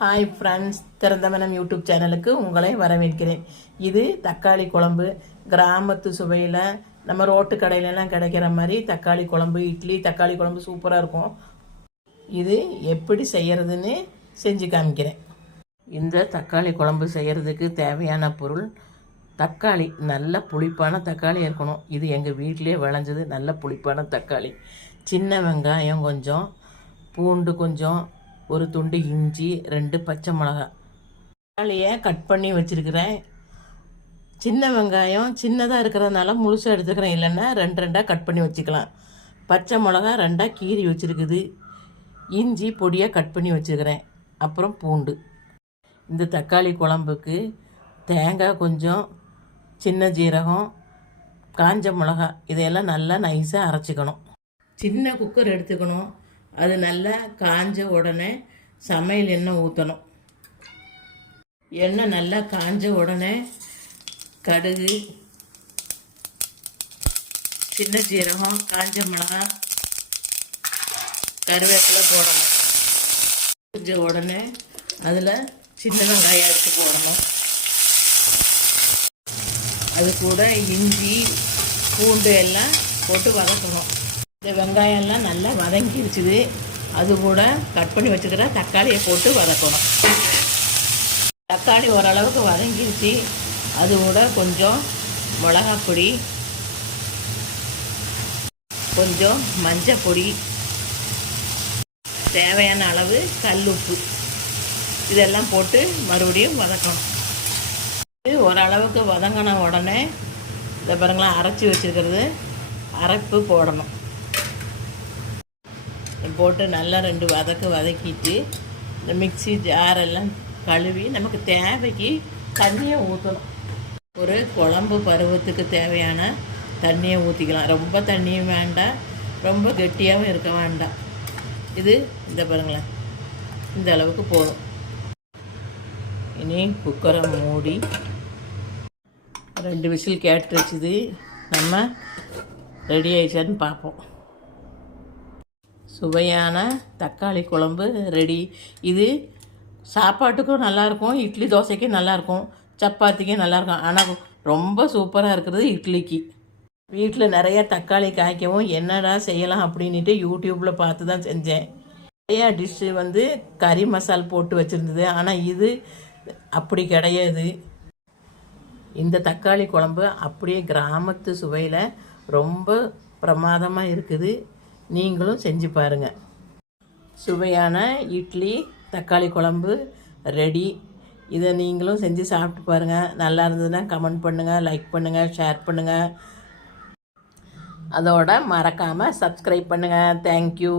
Hi friends, திறந்தமனம் YouTube சேனலுக்கு உங்களை வரவேற்கிறேன். இது தக்காளி குழம்பு. கிராமத்து சுவையில் நம்ம ரோட்டு கடையிலலாம் கிடைக்கிற மாதிரி தக்காளி குழம்பு, இட்லி தக்காளி குழம்பு சூப்பராக இருக்கும். இது எப்படி செய்கிறதுன்னு செஞ்சு காமிக்கிறேன். இந்த தக்காளி குழம்பு செய்கிறதுக்கு தேவையான பொருள்: தக்காளி, நல்ல புளிப்பான தக்காளி இருக்கணும். இது எங்கள் வீட்டிலே விளைஞ்சது, நல்ல புளிப்பான தக்காளி. சின்ன வெங்காயம் கொஞ்சம், பூண்டு கொஞ்சம், ஒரு துண்டு இஞ்சி, 2 பச்சை மிளகாய். தக்காளியை கட் பண்ணி வச்சுருக்கிறேன். சின்ன வெங்காயம் சின்னதாக இருக்கிறதுனால முழுசாக எடுத்துக்கிறேன், இல்லைன்னா 2 கட் பண்ணி வச்சுக்கலாம். பச்சை மிளகா 2 கீறி வச்சுருக்குது. இஞ்சி பொடியாக கட் பண்ணி வச்சுருக்கிறேன். அப்புறம் பூண்டு. இந்த தக்காளி குழம்புக்கு தேங்காய் கொஞ்சம், சின்ன ஜீரகம், காஞ்ச மிளகா இதையெல்லாம் நல்லா நைஸாக அரைச்சிக்கணும். சின்ன குக்கர் எடுத்துக்கணும். அது நல்லா காஞ்ச உடனே சமையல் எண்ணெய் ஊற்றணும். எண்ணெய் நல்லா காஞ்ச உடனே கடுகு, சின்ன ஜீரகம், காஞ்ச மிளகாய், கருவேப்பிலை போடணும். காஞ்ச உடனே அதில் சின்ன வெங்காயம் எடுத்து போடணும். அது கூட இஞ்சி, பூண்டு எல்லாம் போட்டு வதக்கணும். இந்த வெங்காயம்லாம் நல்லா வதங்கிடுச்சுது. அது கூட கட் பண்ணி வச்சுக்கிற தக்காளியை போட்டு வதக்கணும். தக்காளி ஓரளவுக்கு வதங்கிடுச்சு. அது கூட கொஞ்சம் மிளகாய் பொடி, கொஞ்சம் மஞ்சள் பொடி, தேவையான அளவு கல்லுப்பு இதெல்லாம் போட்டு மறுபடியும் வதக்கணும். ஓரளவுக்கு வதங்கின உடனே இதை பாருங்களா, அரைச்சி வச்சுருக்கிறது அரைப்பு போடணும். போட்டு நல்லா 2 வதக்கிட்டு இந்த மிக்ஸி ஜாரெல்லாம் கழுவி நமக்கு தேவைக்கு தண்ணியை ஊற்றணும். ஒரு குழம்பு பருவத்துக்கு தேவையான தண்ணியை ஊற்றிக்கலாம். ரொம்ப தண்ணியும் வேண்டாம், ரொம்ப கெட்டியாகவும் இருக்க வேண்டாம். இது இந்த பாருங்களேன், இந்த அளவுக்கு போதும். இனி குக்கரை மூடி 2 விசில் கேட்டு வச்சுது. நம்ம ரெடி ஆயிடுச்சான்னு பார்ப்போம். சுவையான தக்காளி குழம்பு ரெடி. இது சாப்பாட்டுக்கும் நல்லாயிருக்கும், இட்லி தோசைக்கும் நல்லாயிருக்கும், சப்பாத்திக்கும் நல்லாயிருக்கும். ஆனால் ரொம்ப சூப்பராக இருக்கிறது இட்லிக்கு. வீட்டில் நிறைய தக்காளி காய்க்கவும் என்னடா செய்யலாம் அப்படின்ட்டு யூடியூப்பில் பார்த்து தான் செஞ்சேன். நிறையா டிஷ்ஷு கறி மசால் போட்டு வச்சுருந்தது. ஆனால் இது அப்படி கிடையாது. இந்த தக்காளி குழம்பு அப்படியே கிராமத்து சுவையில் ரொம்ப பிரமாதமாக இருக்குது. நீங்களும் செஞ்சு பாருங்கள். சுவையான இட்லி தக்காளி குழம்பு ரெடி. இதை நீங்களும் செஞ்சு சாப்பிட்டு பாருங்கள். நல்லா இருந்ததுன்னா கமெண்ட் பண்ணுங்கள், லைக் பண்ணுங்கள், ஷேர் பண்ணுங்கள். அதோட மறக்காமல் சப்ஸ்கிரைப் பண்ணுங்கள். தேங்க்யூ.